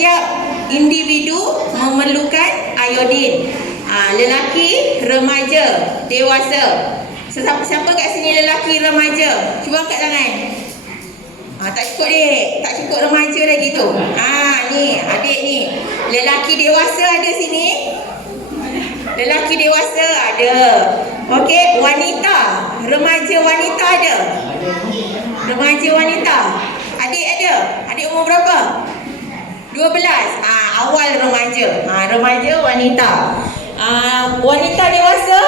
setiap individu memerlukan iodin. Lelaki, remaja, dewasa. Siapa kat sini lelaki, remaja? Cuba angkat tangan. Tak cukup dek, tak cukup remaja lagi tu. Ni adik ni. Lelaki dewasa ada sini? Lelaki dewasa ada. Okey, wanita, remaja wanita ada? Remaja wanita. Adik ada? Adik umur berapa? 12. Awal remaja. Remaja wanita. Wanita dewasa?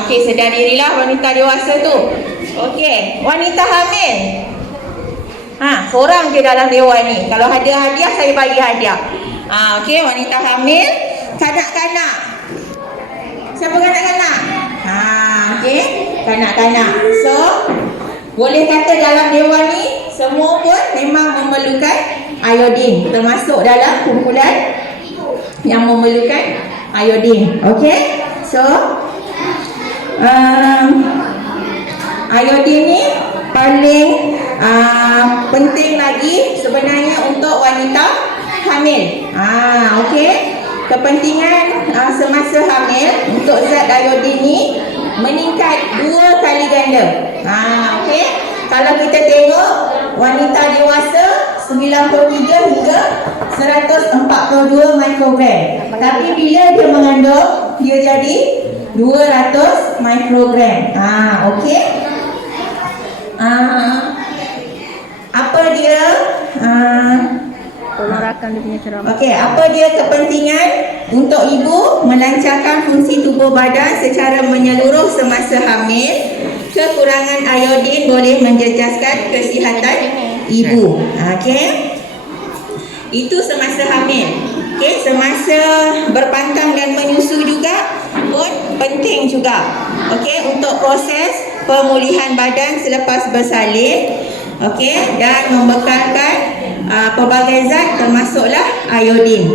Okey, sedar dirilah wanita dewasa tu. Okey, wanita hamil. Seorang je dalam dewan ni. Kalau ada hadiah, saya bagi hadiah. Okey, wanita hamil. Kanak-kanak. Siapa kanak-kanak? Okey, kanak-kanak. So, boleh kata dalam dewan ni semua pun memang memerlukan iodin, termasuk dalam kumpulan yang memerlukan iodin. Okey. So, iodin ni paling penting lagi sebenarnya untuk wanita hamil. Okey. Kepentingan semasa hamil untuk zat iodin ni meningkat 2 kali ganda. Okey. Kalau kita tengok wanita dewasa 93 hingga 142 mikrogram. Tapi bila dia mengandung, dia jadi 200 mikrogram. Okey. Apa dia penerakan dia punya ceramah. Okey, apa dia kepentingan untuk ibu melancarkan fungsi tubuh badan secara menyeluruh semasa hamil? Kekurangan iodin boleh menjejaskan kesihatan ibu. Okey. Itu semasa hamil. Okey, semasa berpantang dan menyusu juga pun penting juga. Okey, untuk proses pemulihan badan selepas bersalin. Okey, dan membekalkan pelbagai zat termasuklah iodin.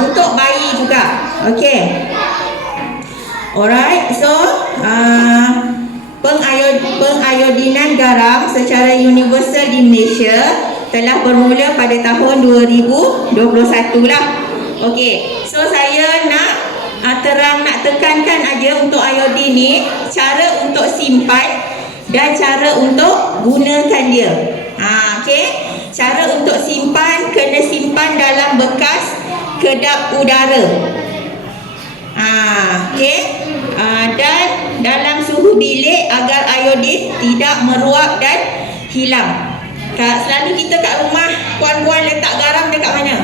Untuk bayi juga. Okey. Alright, so pengiodinan garam secara universal di Malaysia telah bermula pada tahun 2021 lah. Okey, so saya nak tekankan aja untuk iodin ni, cara untuk simpan dan cara untuk gunakan dia. Okey, cara untuk simpan, kena simpan dalam bekas kedap udara. Okey. Dan dalam suhu bilik agar iodin tidak meruap dan hilang. Selalu kita kat rumah, puan-puan letak garam dekat mana?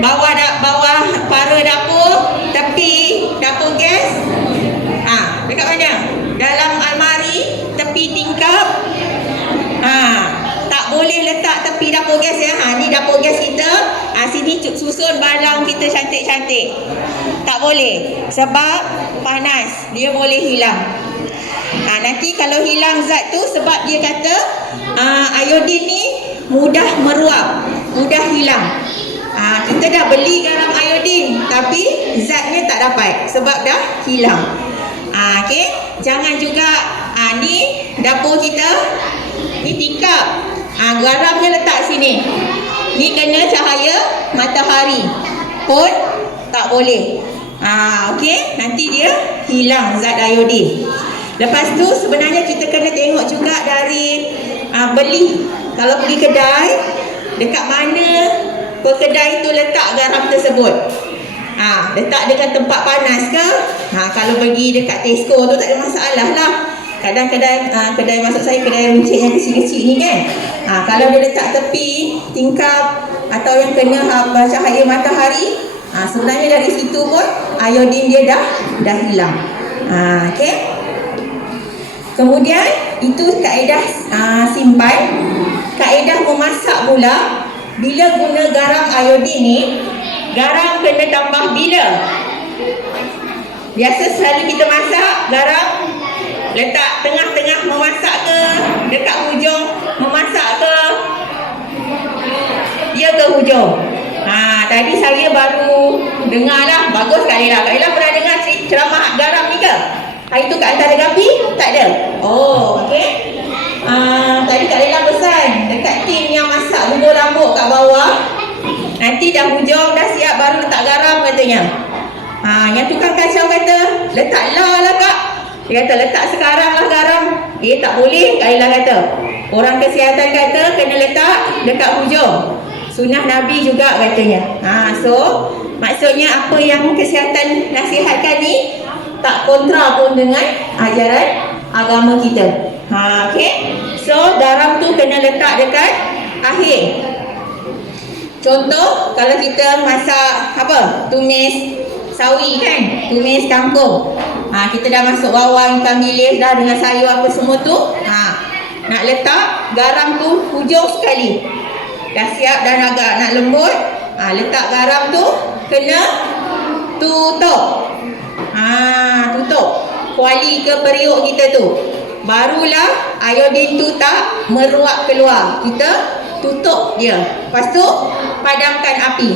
Bawah para dapur, tepi dapur gas. Dekat mana? Dalam almari, tepi tingkap. Tak boleh letak tepi dapur gas ya. Ni dapur gas kita. Sini susun barang kita cantik-cantik. Tak boleh. Sebab panas, dia boleh hilang. Nanti kalau hilang zat tu, sebab dia kata iodin ni mudah meruap, mudah hilang. Kita dah beli garam iodin, tapi zatnya tak dapat sebab dah hilang. Okey, jangan juga ni dapur kita, ni tingkap. Garamnya letak sini. Ni kena cahaya matahari pun tak boleh. Okey, nanti dia hilang zat iodin. Lepas tu sebenarnya kita kena tengok juga dari beli. Kalau pergi kedai, dekat mana pekedai tu letak garam tersebut. Letak dekat tempat panas ke? Kalau pergi dekat Tesco tu tak ada masalah lah. Kadang kedai maksud saya kedai runcit yang kecil-kecil ni kan. Kalau dia letak tepi tingkap atau yang kena cahaya matahari, sebenarnya dari situ pun iodin dia dah hilang. Okey. Kemudian itu kaedah simpan. Kaedah memasak pula, bila guna garam iodin ni, garam kena tambah bila? Biasa selalu kita masak, garam letak tengah-tengah memasak ke, dekat hujung memasak ke, dia ke hujung. Tadi saya baru dengar lah, bagus sekali lah. Kak Ella pernah dengar ceramah garam ni ke? Hari tu kat antara gapi? Tak ada? Oh, okey. Tadi Kak Ella pesan dekat Nabi dah hujung, dah siap, baru letak garam katanya. Yang tukang kacau kata, letaklah lah kak. Dia kata, letak sekarang lah garam. Tak boleh, Kailah kata. Orang kesihatan kata, kena letak dekat hujung. Sunnah Nabi juga katanya. So, maksudnya apa yang kesihatan nasihatkan ni, tak kontra pun dengan ajaran agama kita. Okay. So, garam tu kena letak dekat akhir. Contoh, kalau kita masak tumis sawi kan, tumis kangkung. Kita dah masuk bawang, ikan bilis dah dengan sayur apa semua tu. Nak letak garam tu hujung sekali. Dah siap, dah agak nak lembut. Letak garam tu kena tutup. Tutup kuali ke periuk kita tu. Barulah iodin tu tak meruap keluar. Kita tutup dia. Lepas tu padamkan api.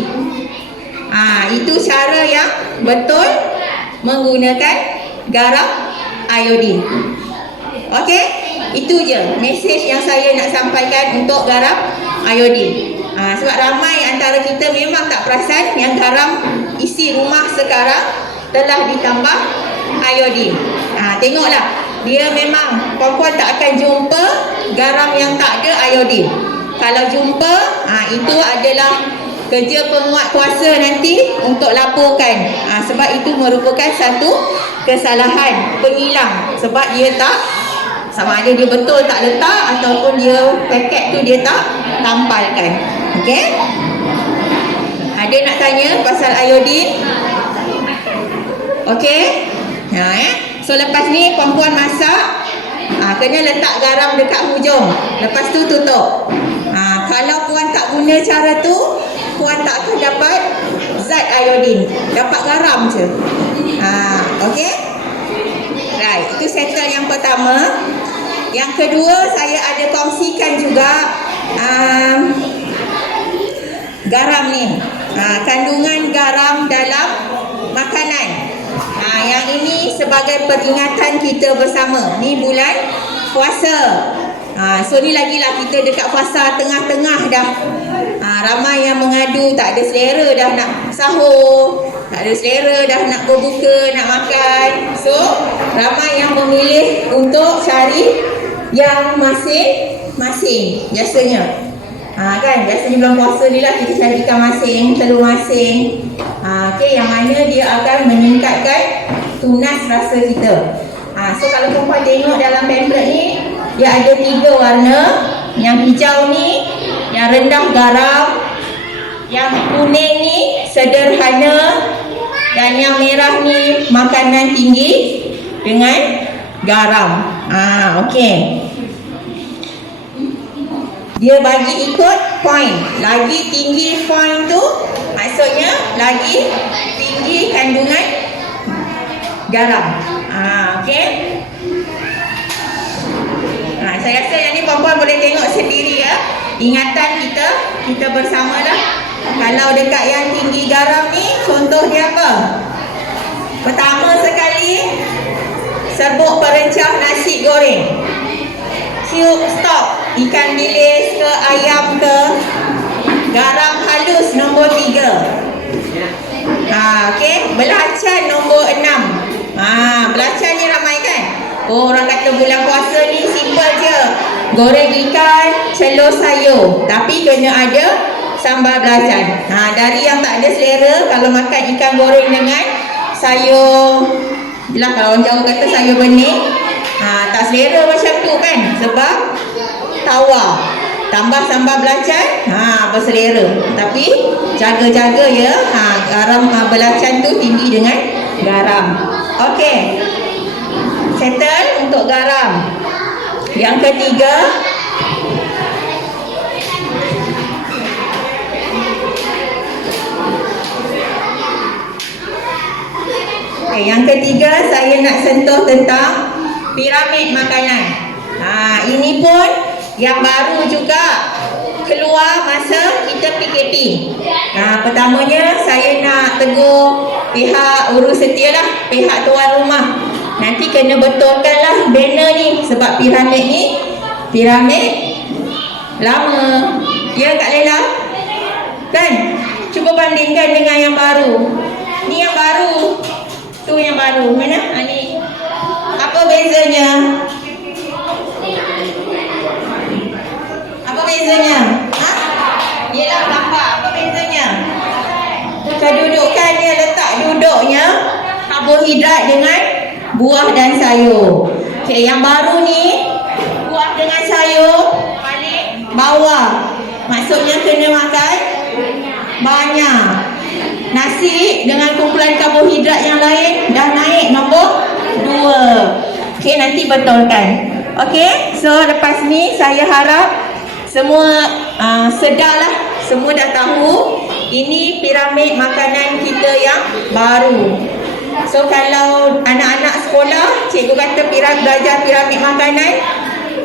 Itu cara yang betul menggunakan garam iodin. Okey, itu je mesej yang saya nak sampaikan untuk garam iodin. Sebab ramai antara kita memang tak perasan yang garam isi rumah sekarang telah ditambah iodin. Tengoklah, dia memang perempuan tak akan jumpa garam yang tak ada iodin. Kalau jumpa, itu adalah kerja penguat kuasa nanti untuk laporkan. Sebab itu merupakan satu kesalahan pengilang. Sebab dia tak, sama ada dia betul tak letak ataupun dia paket tu dia tak tampalkan. Okey? Ada nak tanya pasal iodin? Okey? So lepas ni perempuan masak, kena letak garam dekat hujung. Lepas tu tutup. Kalau puan tak guna cara tu, puan tak akan dapat zat iodin, dapat garam je. Okey? Right, itu settle yang pertama. Yang kedua, saya ada kongsikan juga garam ni. Kandungan garam dalam makanan. Yang ini sebagai peringatan kita bersama. Ni bulan puasa. So ni lagilah kita dekat fasa tengah-tengah dah. Ramai yang mengadu tak ada selera dah nak sahur, tak ada selera dah nak berbuka, nak makan. So ramai yang memilih untuk cari yang masing-masing biasanya. Kan biasanya bulan puasa ni lah kita cari ikan masing, telur masing. Okay, yang mana dia akan meningkatkan tunas rasa kita. So kalau perempuan tengok dalam pamphlet ni, dia ada 3 warna. Yang hijau ni yang rendah garam, yang kuning ni sederhana, dan yang merah ni makanan tinggi dengan garam. Okey. Dia bagi ikut point. Lagi tinggi point tu maksudnya lagi tinggi kandungan garam. Okey. Saya rasa yang ni perempuan boleh tengok sendiri ya. Ingatan kita bersamalah. Kalau dekat yang tinggi garam ni, contoh dia apa? Pertama sekali, serbuk perencah nasi goreng, cube stock, ikan bilis ke ayam ke, garam halus nombor 3. Okey, belacan nombor 6. Belacan ni ramai kan? Orang kata bulan puasa ni simple je, goreng ikan, celur sayur, tapi kena ada sambal belacan. Dari yang tak ada selera, kalau makan ikan goreng dengan sayur, yelah kalau orang Jawa kata sayur bening, tak selera macam tu kan, sebab tawar. Tambah sambal belacan, berselera. Tapi jaga-jaga ya, garam belacan tu tinggi dengan garam. Okey, settle untuk garam. Yang ketiga, saya nak sentuh tentang piramid makanan. Ini pun yang baru juga keluar masa kita PKP. Pertamanya saya nak tegur pihak urus setia lah, pihak tuan rumah. Nanti kena betulkanlah banner ni, sebab piramid ni piramid lama. Ya Kak Lela? Kan? Cuba bandingkan dengan yang baru. Ni yang baru. Tu yang baru. Mana? Ni. Apa bezanya? Apa bezanya? Ha? Yelah, nampak. Apa bezanya? Kedudukannya, letak duduknya karbohidrat dengan buah dan sayur. Okey, yang baru ni buah dengan sayur paling bawah. Maksudnya kena makan banyak. Nasi dengan kumpulan karbohidrat yang lain dah naik nombor 2. Okey, nanti betulkan. Okey, so lepas ni saya harap semua sedarlah, semua dah tahu ini piramid makanan kita yang baru. So kalau anak-anak sekolah, cikgu kata belajar piramid makanan,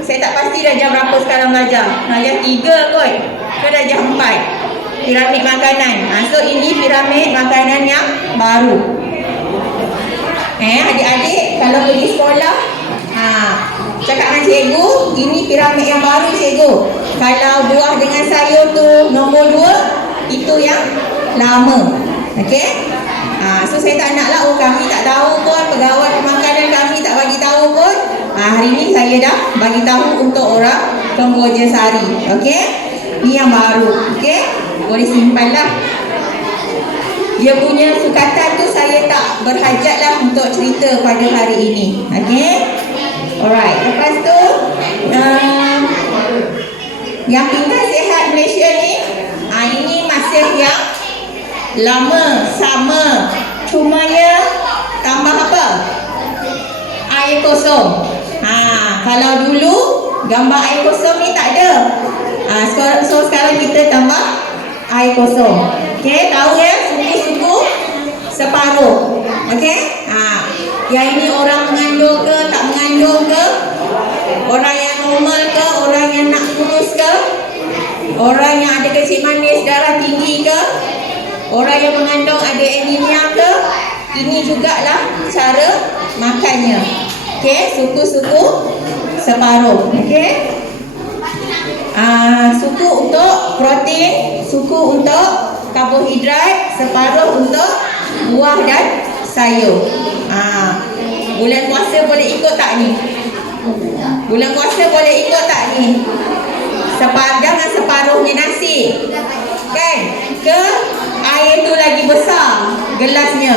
saya tak pasti dah jam berapa sekarang belajar. Belajar 3 kot ke dah jam 4. Piramid makanan. So ini piramid makanan yang baru. Adik-adik kalau pergi sekolah, cakap dengan cikgu, ini piramid yang baru cikgu. Kalau buah dengan sayur tu nombor 2, itu yang lama. Okey? So saya tak naklah, kami tak tahu pun, pegawai pemakanan kami tak bagi tahu pun. Hari ni saya dah bagi tahu untuk orang Kemboja Sari. Okey? Ni yang baru. Okey? Boleh simpan lah. Dia punya sukatan tu saya tak berhajat lah untuk cerita pada hari ini. Okey? Alright. Lepas tu yang pinggan sihat Malaysia ni, ini masih yang lama, sama. Cumanya tambah apa? Air kosong. Kalau dulu gambar air kosong ni tak ada. So sekarang kita tambah air kosong. Okey, tahu ya? Suku-suku separuh. Okey? Yang ini orang mengandung ke, tak mengandung ke? Orang yang normal ke, orang yang nak kurus ke? Orang yang ada kecil manis, darah tinggi ke? Orang yang mengandung ada anemia ke? Ini jugalah cara makannya. Okey, suku-suku separuh. Okey? Suku untuk protein, suku untuk karbohidrat, separuh untuk buah dan sayur. Bulan puasa boleh ikut tak ni? Bulan puasa boleh ikut tak ni? Jangan separuhnya nasi, kan? Ke air tu lagi besar gelasnya,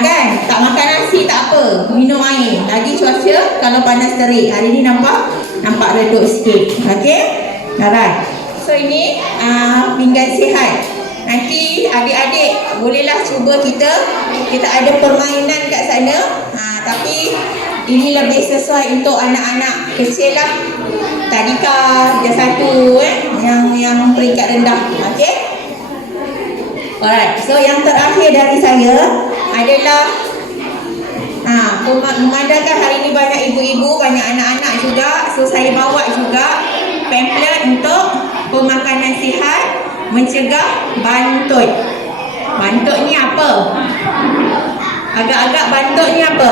kan? Tak makan nasi tak apa, minum air. Lagi cuaca kalau panas terik. Hari ni nampak redup sikit. Okey? Alright. So ini pinggan sihat. Nanti adik-adik bolehlah cuba kita ada permainan kat sana. Tapi ini lebih sesuai untuk anak-anak kecil lah. Tadika dia satu yang peringkat rendah. Okey? Alright. So yang terakhir dari saya adalah memandangkan hari ini banyak ibu-ibu, banyak anak-anak juga. So saya bawa juga pamphlet untuk pemakanan sihat mencegah bantut. Bantut ni apa? Agak-agak bantut ni apa?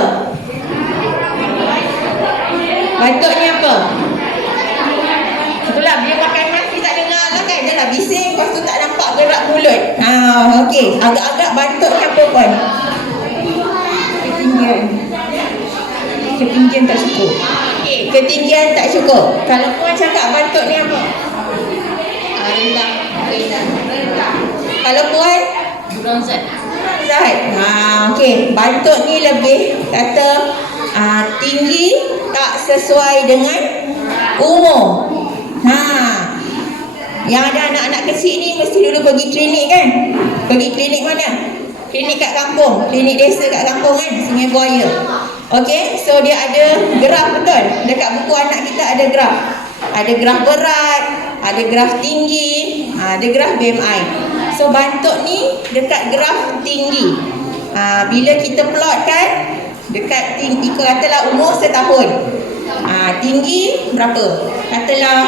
Bantut ni apa? Itulah dia makan nasi tak dengar lah kan. Dia dah bising, lepas tu tak nampak gerak mulut. Okey, agak-agak bantut ni apa pun? Ketinggian tak cukup. Okey, ketinggian tak cukup. Kalau puan cakap bantut ni apa? Rendah. Kalau puan? Zat. Okey, bantut ni lebih kata tinggi tak sesuai dengan umur. Yang ada anak-anak kecil ni mesti dulu pergi klinik kan? Pergi klinik mana? Klinik kat kampung, klinik desa kat kampung kan, Sungai Buaya. Okey, so dia ada graf, betul? Dekat buku anak kita ada graf. Ada graf berat, ada graf tinggi, ada graf BMI. So bantut ni dekat graf tinggi. Bila kita plotkan dekat tinggi, katalah umur setahun. Tinggi berapa? Katalah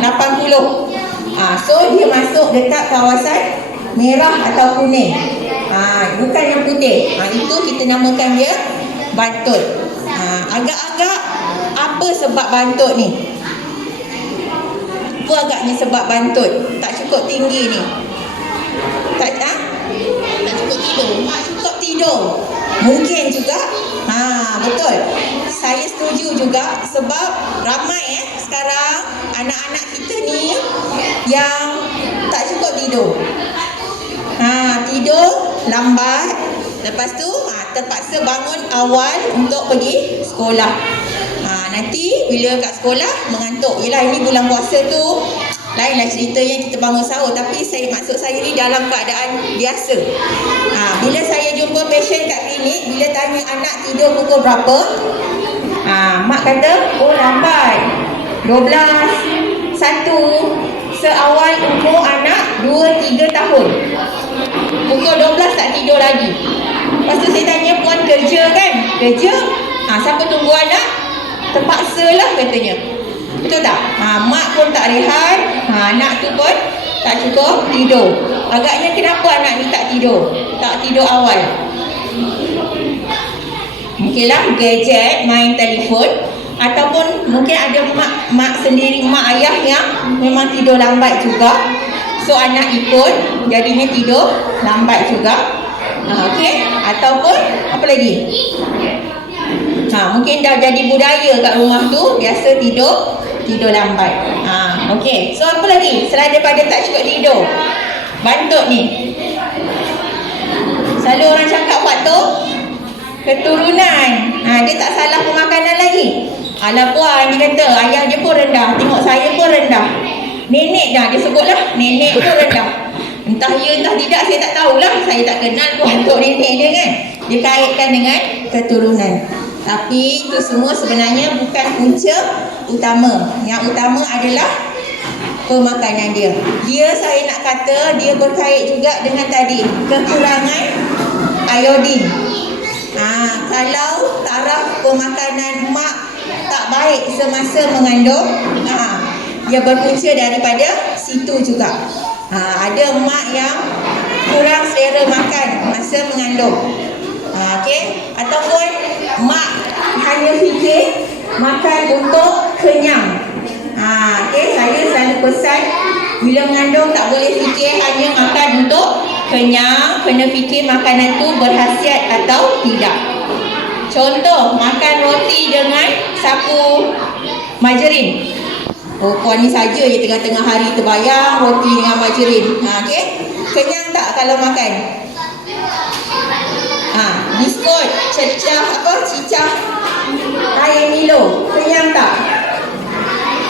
80. So dia masuk dekat kawasan merah atau kuning. Bukan yang putih. Itu kita namakan dia bantut. Agak-agak apa sebab bantut ni? Apa agaknya sebab bantut tak cukup tinggi ni? Tak cukup tidur. Mak cukup tidur. Mungkin juga. Betul. Saya setuju juga sebab ramai sekarang anak-anak kita ni yang tak cukup tidur. Tidur lambat. Lepas tu terpaksa bangun awal untuk pergi sekolah. Nanti bila kat sekolah mengantuk. Yelah, ini bulan puasa tu lainlah ceritanya kita bangun sahur. Tapi maksud saya ni dalam keadaan biasa. Bila saya jumpa pasien kat klinik, bila tanya anak tidur pukul berapa, mak kata, oh lambat, 12, 1, seawal umur anak 2-3 tahun. Pukul 12 tak tidur lagi. Lepas tu saya tanya, puan kerja kan? Kerja? Siapa tunggu anak? Terpaksalah katanya. Betul tak? Mak pun tak rehat, anak tu pun tak cukup tidur. Agaknya kenapa anak ni tak tidur? Tak tidur awal. Mungkinlah gadget, main telefon, ataupun mungkin ada mak sendiri, mak ayah yang memang tidur lambat juga. So anak ikut, jadinya tidur lambat juga. Okey, ataupun apa lagi? Mungkin dah jadi budaya kat rumah tu, biasa tidur lambat. Okey, so apa lagi selain daripada tak cukup tidur? Bantut ni. Selalu orang cakap waktu keturunan. Dia tak salah pemakanan lagi. Alah puan, dia kata ayah dia pun rendah, tengok saya pun rendah. Nenek dah, dia sebutlah nenek pun rendah. Entah ya entah tidak, saya tak tahulah. Saya tak kenal pun untuk nenek dia kan. Dia kaitkan dengan keturunan. Tapi itu semua sebenarnya bukan punca utama. Yang utama adalah pemakanan dia. Saya nak kata dia berkait juga dengan tadi kekurangan iodin. Kalau taraf pemakanan mak tak baik semasa mengandung, dia berpunca daripada situ juga. Ada mak yang kurang selera makan masa mengandung. Okey, ataupun mak hanya fikir makan untuk kenyang. Okey, saya selalu pesan bila mengandung tak boleh fikir hanya makan untuk kenyang, kena fikir makanan tu berkhasiat atau tidak. Contoh, makan roti dengan sapu margarin. Puan ni saja je tengah-tengah hari terbayang roti dengan margarin. Okey, kenyang tak kalau makan? Biskut, cicah air Milo, kenyang tak?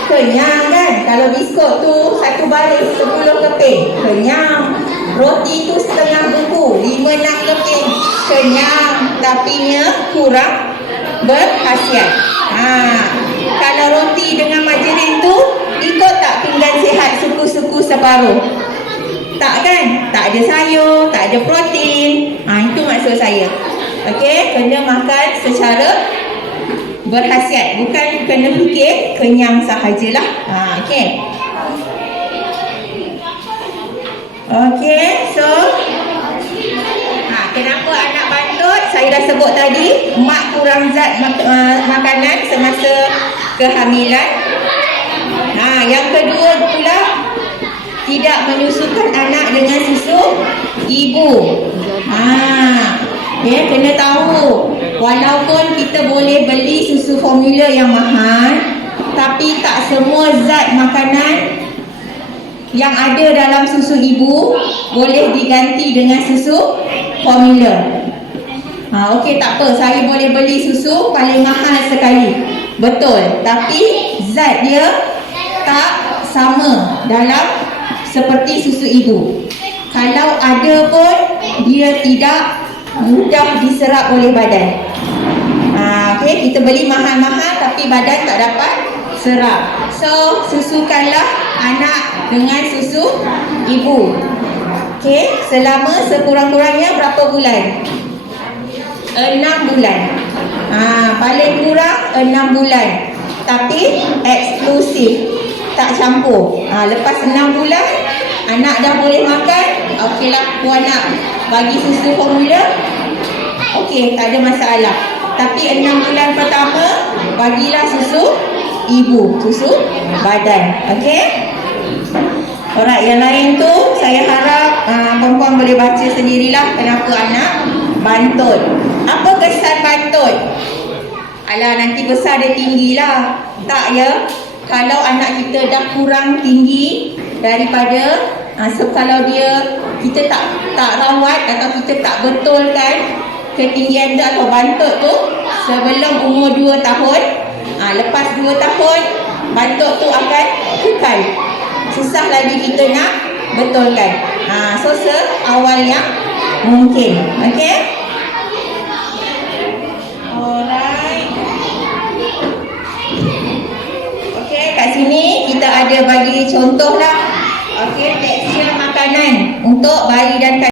Kenyang kan? Kalau biskut tu satu baris 10 keping, kenyang. Roti tu setengah buku 5-6 keping, kenyang. Tapinya kurang berkhasiat. Kalau roti dengan margarin tu ikut tak pinggan sihat suku-suku separuh? Tak kan? Tak ada sayur, tak ada protein. Itu maksud saya. Okey, kena makan secara berkhasiat, bukan kena fikir kenyang sahajalah. Okey. Okey, so kenapa anak bantut? Saya dah sebut tadi, mak kurang zat makanan semasa kehamilan. Yang kedua pula, tidak menyusukan anak dengan susu ibu. Kena tahu, walaupun kita boleh beli susu formula yang mahal, tapi tak semua zat makanan yang ada dalam susu ibu boleh diganti dengan susu formula. Okey, tak apa, saya boleh beli susu paling mahal sekali, betul, tapi zat dia tak sama dalam seperti susu ibu. Kalau ada pun dia tidak mudah diserap oleh badan. Okey, kita beli mahal-mahal tapi badan tak dapat serap. So, susukanlah anak dengan susu ibu. Okey, selama sekurang-kurangnya berapa bulan? 6 bulan. Paling kurang 6 bulan. Tapi eksklusif, tak campur. Lepas 6 bulan anak dah boleh makan, okeylah puan nak bagi susu formula, okey, tak ada masalah. Tapi 6 bulan pertama bagilah susu ibu, susu badan. Okey. Alright, yang lain tu saya harap perempuan boleh baca sendirilah kenapa anak bantut. Apa kesan bantut? Alah, nanti besar dia tinggi lah. Tak ya? Kalau anak kita dah kurang tinggi daripada kalau dia kita tak rawat atau kita tak betulkan ketinggian dia atau bantut tu sebelum umur 2 tahun, lepas 2 tahun bantut tu akan kekal. Susah lagi kita nak betulkan. So seawal yang mungkin. Okey? Alright. Okey, kat sini kita ada bagi contoh lah. Okey, tekstur makanan untuk bayi dan